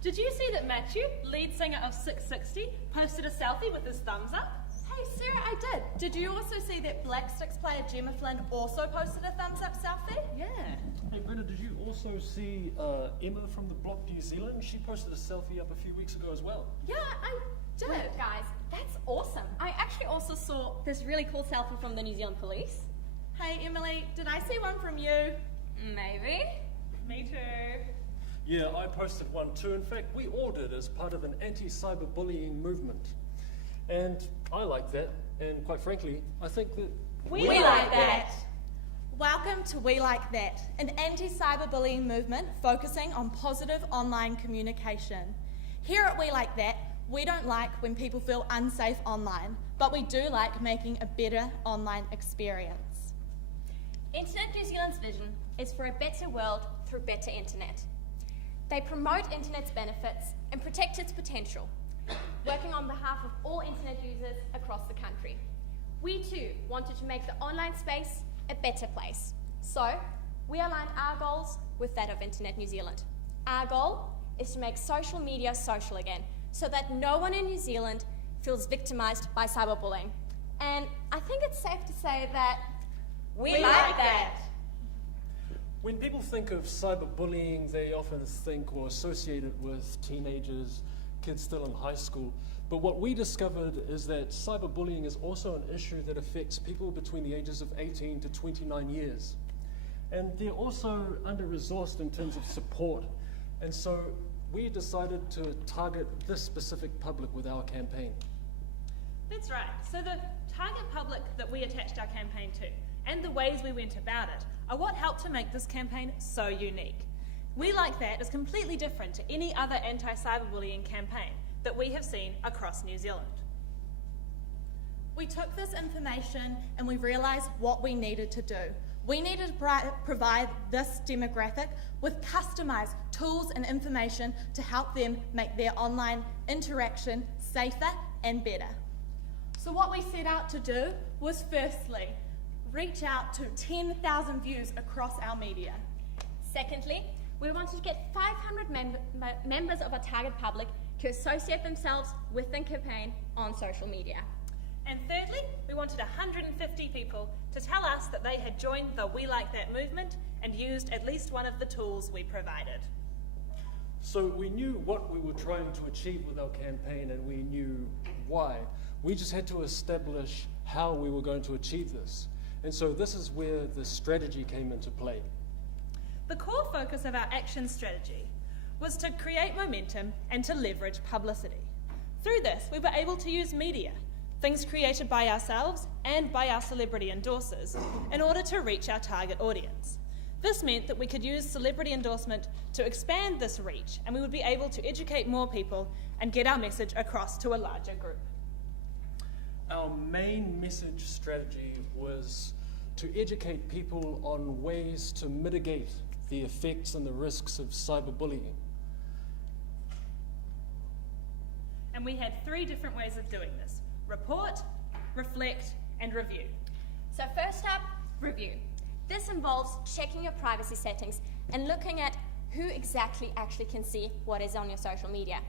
Did you see that Matthew, lead singer of 660, posted a selfie with his thumbs up? Hey Sarah, I did. Did you also see that Black Sticks player Gemma Flynn also posted a thumbs up selfie? Yeah. Hey Brenda, did you also see Emma from the blog New Zealand? She posted a selfie up a few weeks ago as well. Yeah, I did. Wait, guys, that's awesome. I actually also saw this really cool selfie from the New Zealand police. Hey Emily, did I see one from you? Maybe. Me too. Yeah, I posted one too. In fact, we all did as part of an anti-cyberbullying movement. And I like that, and quite frankly, I think that We like that. Welcome to We Like That, an anti-cyberbullying movement focusing on positive online communication. Here at We Like That, we don't like when people feel unsafe online, but we do like making a better online experience. Internet New Zealand's vision is for a better world through better internet. They promote internet's benefits and protect its potential, working on behalf of all internet users across the country. We too wanted to make the online space a better place. So, we aligned our goals with that of Internet New Zealand. Our goal is to make social media social again, so that no one in New Zealand feels victimized by cyberbullying. And I think it's safe to say that we like that. when people think of cyberbullying, they often think or associate it with teenagers, kids still in high school. But what we discovered is that cyberbullying is also an issue that affects people between the ages of 18 to 29 years. And they're also under-resourced in terms of support. And so we decided to target this specific public with our campaign. That's right. So the target public that we attached our campaign to and the ways we went about it are what helped to make this campaign so unique. We Like That is completely different to any other anti-cyberbullying campaign that we have seen across New Zealand. We took this information and we realised what we needed to do. We needed to provide this demographic with customised tools and information to help them make their online interaction safer and better. So what we set out to do was firstly, reach out to 10,000 views across our media. Secondly, we wanted to get 500 members of our target public to associate themselves with the campaign on social media. And thirdly, we wanted 150 people to tell us that they had joined the We Like That movement and used at least one of the tools we provided. So we knew what we were trying to achieve with our campaign, and we knew why. We just had to establish how we were going to achieve this. And so this is where the strategy came into play. The core focus of our action strategy was to create momentum and to leverage publicity. Through this, we were able to use media, things created by ourselves and by our celebrity endorsers, in order to reach our target audience. This meant that we could use celebrity endorsement to expand this reach, and we would be able to educate more people and get our message across to a larger group. Our main message strategy was to educate people on ways to mitigate the effects and the risks of cyberbullying. And we had 3 different ways of doing this: report, reflect, and review. So first up, review. This involves checking your privacy settings and looking at who exactly actually can see what is on your social media.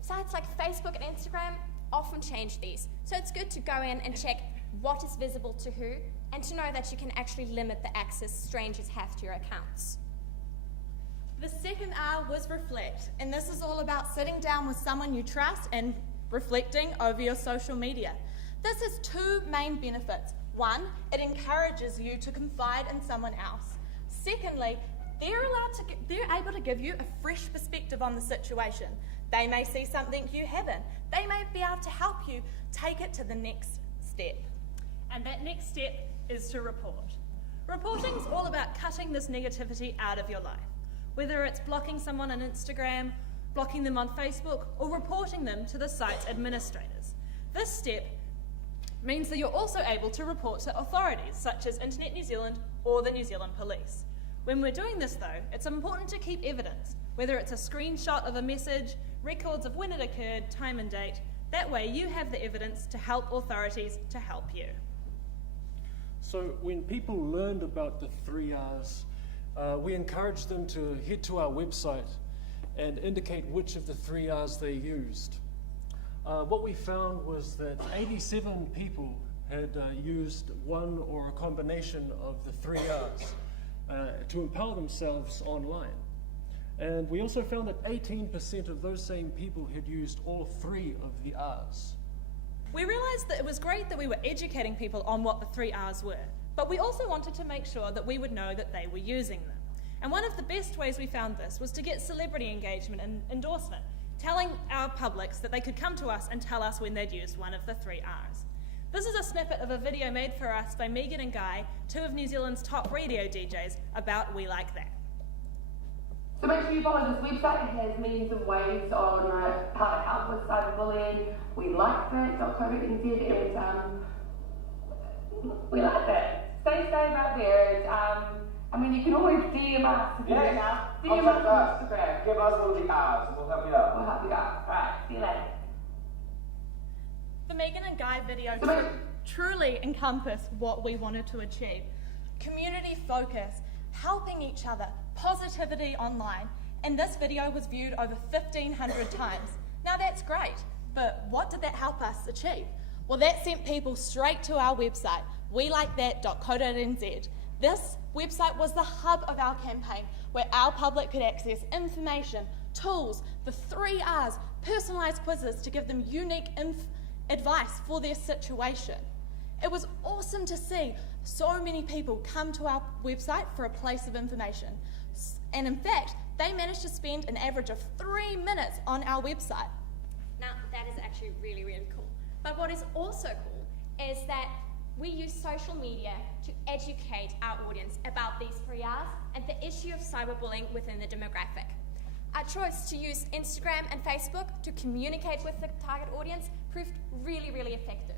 Sites like Facebook and Instagram often change these, so it's good to go in and check what is visible to who, and to know that you can actually limit the access strangers have to your accounts. The second R was reflect, and this is all about sitting down with someone you trust and reflecting over your social media. This has 2 main benefits. One, it encourages you to confide in someone else. Secondly, they're able to give you a fresh perspective on the situation. They may see something you haven't. They may be able to help you take it to the next step. And that next step is to report. Reporting is all about cutting this negativity out of your life, whether it's blocking someone on Instagram, blocking them on Facebook, or reporting them to the site's administrators. This step means that you're also able to report to authorities such as Internet New Zealand or the New Zealand Police. When we're doing this though, it's important to keep evidence, whether it's a screenshot of a message, records of when it occurred, time and date. That way you have the evidence to help authorities to help you. So when people learned about the 3 Rs, we encouraged them to head to our website and indicate which of the 3 R's they used. What we found was that 87 people had used one or a combination of the 3 R's to empower themselves online. And we also found that 18% of those same people had used all 3 of the R's. We realised that it was great that we were educating people on what the 3 R's were, but we also wanted to make sure that we would know that they were using them. And one of the best ways we found this was to get celebrity engagement and endorsement, telling our publics that they could come to us and tell us when they'd used one of the 3 R's. This is a snippet of a video made for us by Megan and Guy, 2 of New Zealand's top radio DJs, about We Like That. So make sure you follow this website. It has millions of ways on how to help with cyberbullying. WeLikeThat.co.nz, and we like that. Stay safe out there. And, you can always DM us if you Yes. DM us on Instagram. Give us all the R's and we'll help you out. We'll help you out. Right, see you later. The Megan and Guy video So truly encompassed what we wanted to achieve. Community focus, helping each other, positivity online, and this video was viewed over 1,500 times. Now that's great, but what did that help us achieve? Well, that sent people straight to our website, WeLikeThat.co.nz. This website was the hub of our campaign, where our public could access information, tools, the 3 R's, personalised quizzes to give them unique advice for their situation. It was awesome to see so many people come to our website for a place of information. And in fact, they managed to spend an average of 3 minutes on our website. Now, that is actually really, really cool. But what is also cool is that we use social media to educate our audience about these 3 R's and the issue of cyberbullying within the demographic. Our choice to use Instagram and Facebook to communicate with the target audience proved really, really effective.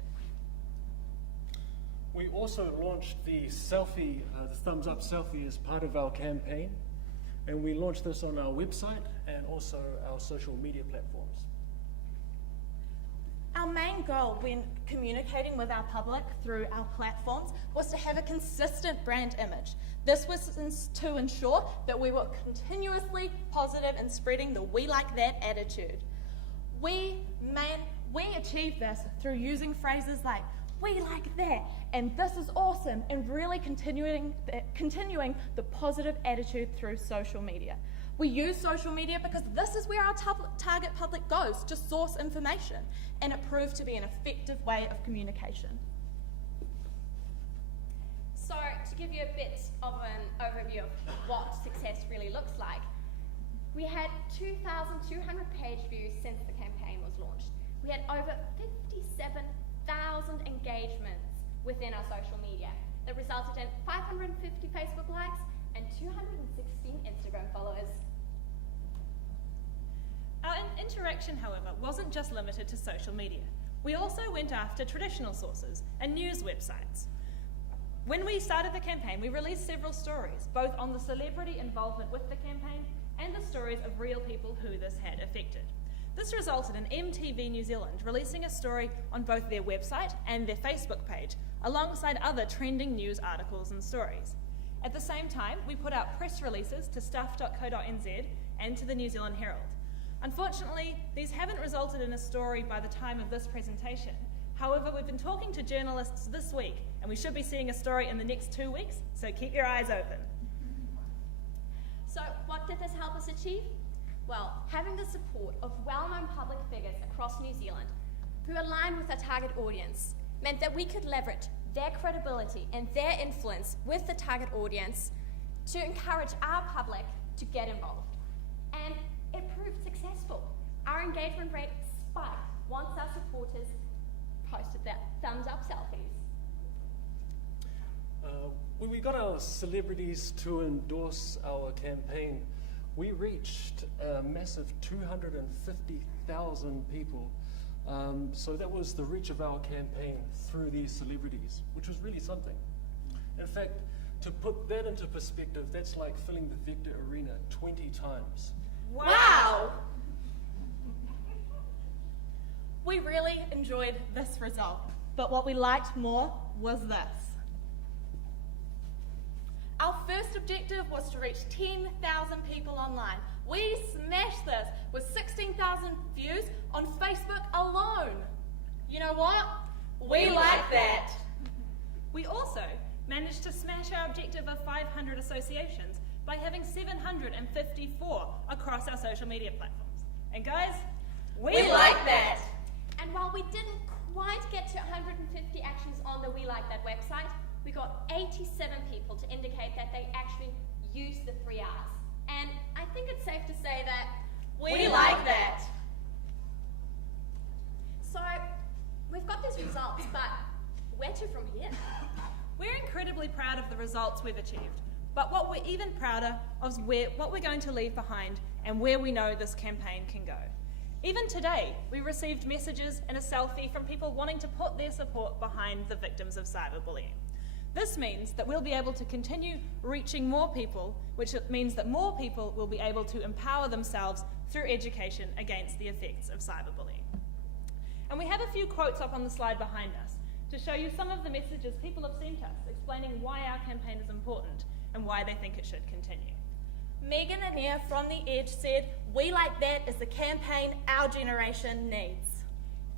We also launched the selfie, the thumbs up selfie, as part of our campaign, and we launched this on our website and also our social media platforms. Our main goal when communicating with our public through our platforms was to have a consistent brand image. This was to ensure that we were continuously positive in spreading the We Like That attitude. We achieved this through using phrases like, "We like that," and "this is awesome," and really continuing the positive attitude through social media. We use social media because this is where our target public goes to source information, and it proved to be an effective way of communication. So, to give you a bit of an overview of what success really looks like, we had 2,200 page views since the campaign was launched. We had over 57,000 engagements within our social media that resulted in 550 Facebook likes and 216 Instagram followers. Our interaction, however, wasn't just limited to social media. We also went after traditional sources and news websites. When we started the campaign, we released several stories, both on the celebrity involvement with the campaign and the stories of real people who this had affected. This resulted in MTV New Zealand releasing a story on both their website and their Facebook page, alongside other trending news articles and stories. At the same time, we put out press releases to stuff.co.nz and to the New Zealand Herald. Unfortunately, these haven't resulted in a story by the time of this presentation. However, we've been talking to journalists this week, and we should be seeing a story in the next 2 weeks, so keep your eyes open. So, what did this help us achieve? Well, having the support of well-known public figures across New Zealand who aligned with our target audience meant that we could leverage their credibility and their influence with the target audience to encourage our public to get involved. And it proved successful. Our engagement rate spiked once our supporters posted their thumbs up selfies. When we got our celebrities to endorse our campaign, we reached a massive 250,000 people. So that was the reach of our campaign through these celebrities, which was really something. In fact, to put that into perspective, that's like filling the Vector Arena 20 times. Wow! We really enjoyed this result, but what we liked more was this. Our first objective was to reach 10,000 people online. We smashed this. 10,000 views on Facebook alone. You know what? We like that. We also managed to smash our objective of 500 associations by having 754 across our social media platforms. And guys, we like that. And while we didn't quite get to 150 actions on the WeLikeThat website, we got 87 people to indicate that they actually use the 3 R's. And I think it's safe to say that We like that. So, we've got these results, but where to from here? We're incredibly proud of the results we've achieved, but what we're even prouder of is what we're going to leave behind and where we know this campaign can go. Even today, we received messages and a selfie from people wanting to put their support behind the victims of cyberbullying. This means that we'll be able to continue reaching more people, which means that more people will be able to empower themselves through education against the effects of cyberbullying. And we have a few quotes up on the slide behind us to show you some of the messages people have sent us explaining why our campaign is important and why they think it should continue. Megan Anea from The Edge said, "We like that is the campaign our generation needs."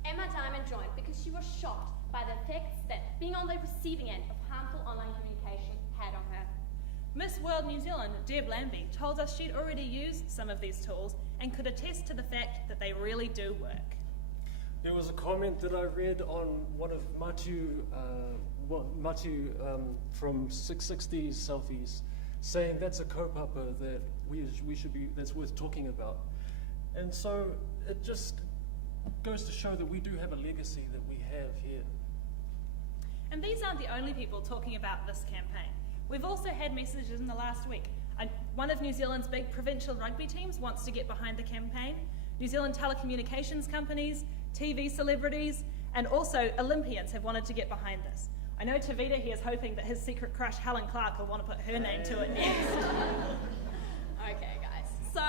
Emma Diamond joined because she was shocked by the effects that being on the receiving end of harmful online communication had on her. Miss World New Zealand, Deb Lambie, told us she'd already used some of these tools and could attest to the fact that they really do work. There was a comment that I read on one of Matu from 660's selfies, saying that's a kaupapa that we should be, that's worth talking about. And so it just goes to show that we do have a legacy that we have here. And these aren't the only people talking about this campaign. We've also had messages in the last week. One of New Zealand's big provincial rugby teams wants to get behind the campaign. New Zealand telecommunications companies, TV celebrities, and also Olympians have wanted to get behind this. I know Tavita here is hoping that his secret crush Helen Clark will want to put her name to it next. Okay, guys. So,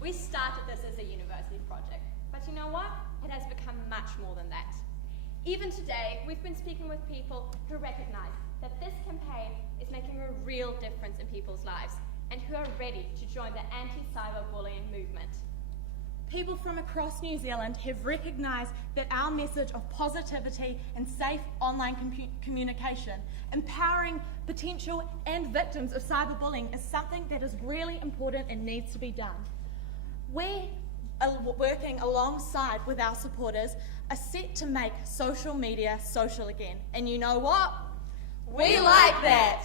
we started this as a university project, but you know what? It has become much more than that. Even today, we've been speaking with people who recognize that this campaign is making a real difference in people's lives and who are ready to join the anti-cyberbullying movement. People from across New Zealand have recognised that our message of positivity and safe online communication, empowering potential and victims of cyberbullying is something that is really important and needs to be done. We are working alongside with our supporters are set to make social media social again. And you know what? We like that!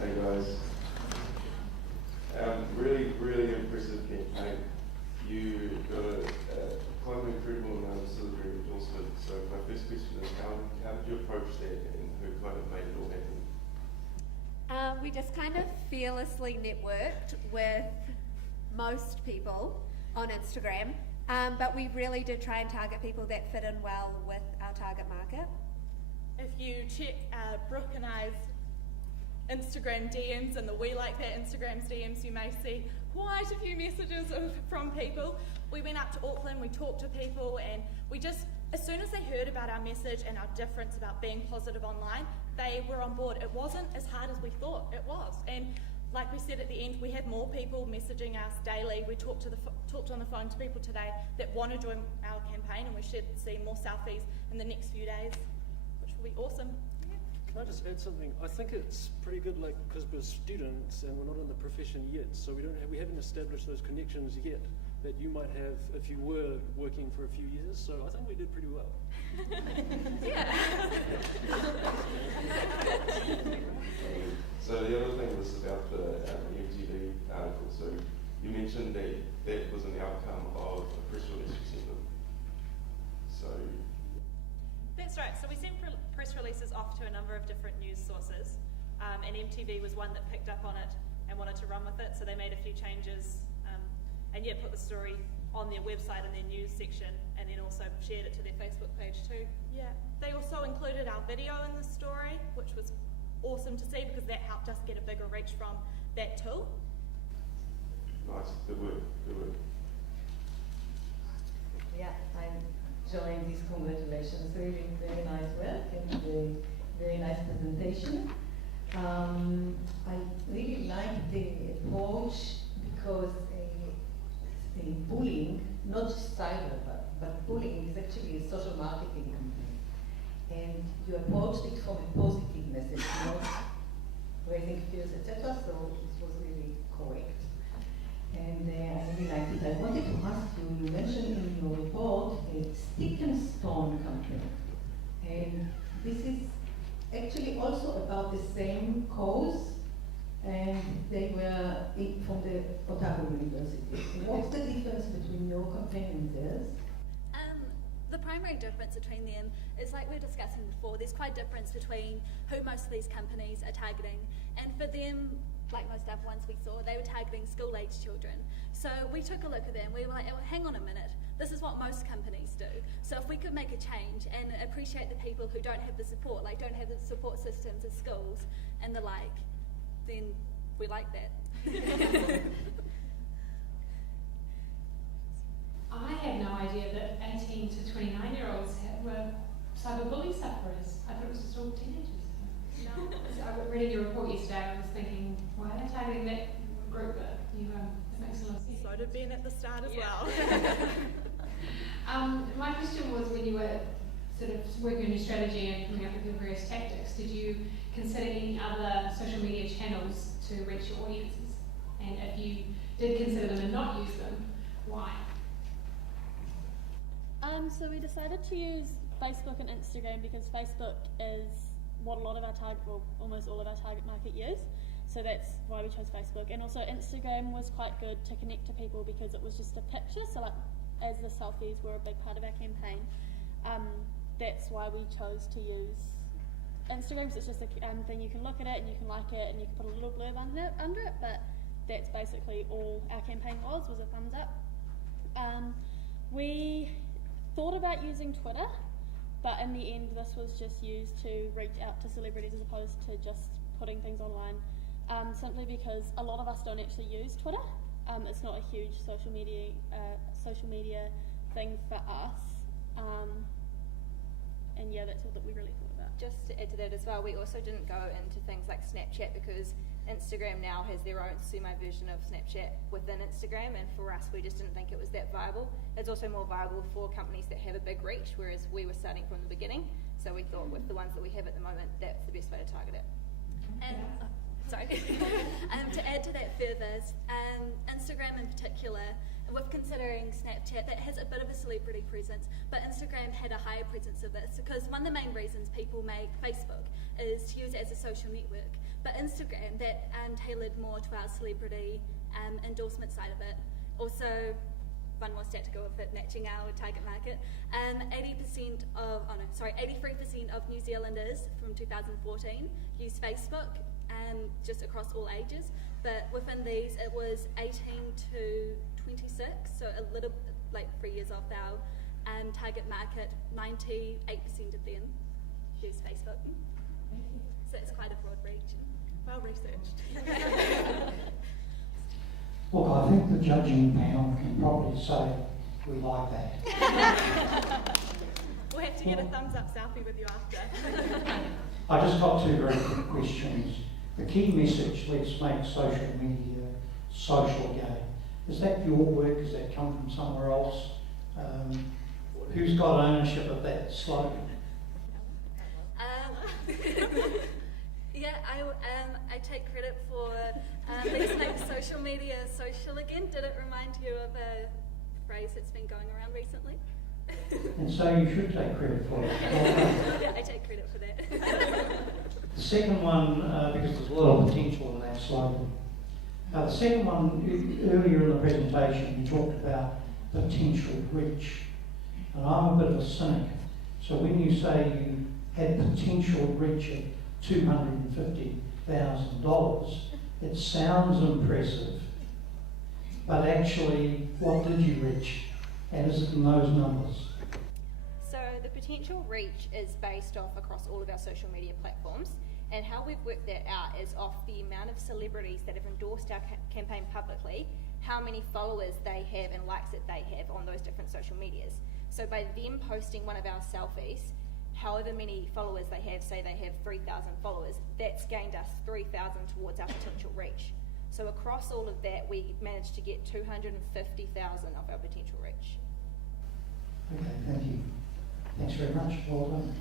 Hey guys. Really impressive campaign. You got quite an incredible amount of celebrity endorsement. So my first question is, how did you approach that and who kind of made it all happen? We just kind of fearlessly networked with most people on Instagram, but we really did try and target people that fit in well with our target market. If you check Brooke and I's Instagram DMs and the WeLikeThat Instagram's DMs, you may see quite a few messages from people. We went up to Auckland, we talked to people, and we just, as soon as they heard about our message and our difference about being positive online, they were on board. It wasn't as hard as we thought it was. And like we said at the end, we had more people messaging us daily. We talked on the phone to people today that want to join our campaign, and we should see more selfies in the next few days, which will be awesome. Can I just add something? I think it's pretty good, like, because we're students and we're not in the profession yet, so we haven't established those connections yet that you might have if you were working for a few years. So I think we did pretty well. Yeah. So the other thing was about the MTV article. So you mentioned that that was an outcome of a press release you sent them. So That's right. So we sent press releases off to a number of different news sources, and MTV was one that picked up on it and wanted to run with it. So they made a few changes, and put the story on their website and their news section, and then also shared it to their Facebook page too. Yeah, they also included our video in the story, which was awesome to see because that helped us get a bigger reach from that tool. Nice, good work, good work. Yeah, I'm joining this. Congratulations, really very nice work and very nice presentation. I really like the approach because the bullying, not just cyber, but bullying is actually a social marketing campaign. And you approached it from a positive message, not raising fears, etc. So it was really correct. And I really liked it. I wanted to ask you, you mentioned in your report a stick and stone campaign. And this is actually also about the same cause, and they were from the Otago University. What's the difference between your campaign and theirs? The primary difference between them is, like we were discussing before, there's quite a difference between who most of these companies are targeting. And for them, like most other ones we saw, they were targeting school-age children. So we took a look at them, we were like, oh, hang on a minute, this is what most companies do. So if we could make a change and appreciate the people who don't have the support, like don't have the support systems of schools and the like, then we like that. I had no idea that 18 to 29-year-olds were cyberbully sufferers. I thought it was just all teenagers. No. So I read your report yesterday and I was thinking, why are they targeting that group? But it makes a lot of sense. So did Ben at the start as well. My question was, when you were sort of working on your strategy and coming up with your various tactics, did you consider any other social media channels to reach your audiences? And if you did consider them and not use them, why? So we decided to use Facebook and Instagram because Facebook is what a lot of our target, well, almost all of our target market use. So that's why we chose Facebook. And also Instagram was quite good to connect to people because it was just a picture. So like, as the selfies were a big part of our campaign, that's why we chose to use Instagram. So it's just a thing you can look at it and you can like it and you can put a little blurb under it. But that's basically all our campaign was a thumbs up. We thought about using Twitter, but in the end this was just used to reach out to celebrities as opposed to just putting things online, simply because a lot of us don't actually use Twitter. It's not a huge social media thing for us, and yeah, that's all that we really thought about. Just to add to that as well, we also didn't go into things like Snapchat because Instagram now has their own semi-version of Snapchat within Instagram, and for us we just didn't think it was that viable. It's also more viable for companies that have a big reach, whereas we were starting from the beginning, so we thought with the ones that we have at the moment, that's the best way to target it. And to add to that further, Instagram in particular, with considering Snapchat, that has a bit of a celebrity presence, but Instagram had a higher presence of this because one of the main reasons people make Facebook is to use it as a social network. But Instagram, that tailored more to our celebrity endorsement side of it. Also, one more stat to go with it, matching our target market. 83% of New Zealanders from 2014 use Facebook, just across all ages. But within these, it was 18 to 26, so a little, like 3 years off our target market. 98% of them use Facebook. So it's quite a broad reach. Well researched. Look, I think the judging panel can probably say we like that. We'll have to get a thumbs up selfie with you after. I just got two very quick questions. The key message, let's make social media social again. Is that your work? Does that come from somewhere else? Who's got ownership of that slogan? Yeah, I take credit for let's make social media social again. Did it remind you of a phrase that's been going around recently? And so you should take credit for it. Yeah, I take credit for that. The second one, because there's a lot of potential in that slogan. The second one, earlier in the presentation, you talked about potential reach. And I'm a bit of a cynic. So when you say you had potential reach of $250,000, it sounds impressive. but actually, what did you reach? And is it in those numbers? So the potential reach is based off across all of our social media platforms, and how we've worked that out is off the amount of celebrities that have endorsed our campaign publicly, how many followers they have and likes that they have on those different social medias. So by them posting one of our selfies, however many followers they have, say they have 3,000 followers, that's gained us 3,000 towards our potential reach. So across all of that, we managed to get 250,000 of our potential reach. Okay, thank you. Thanks very much. Well done.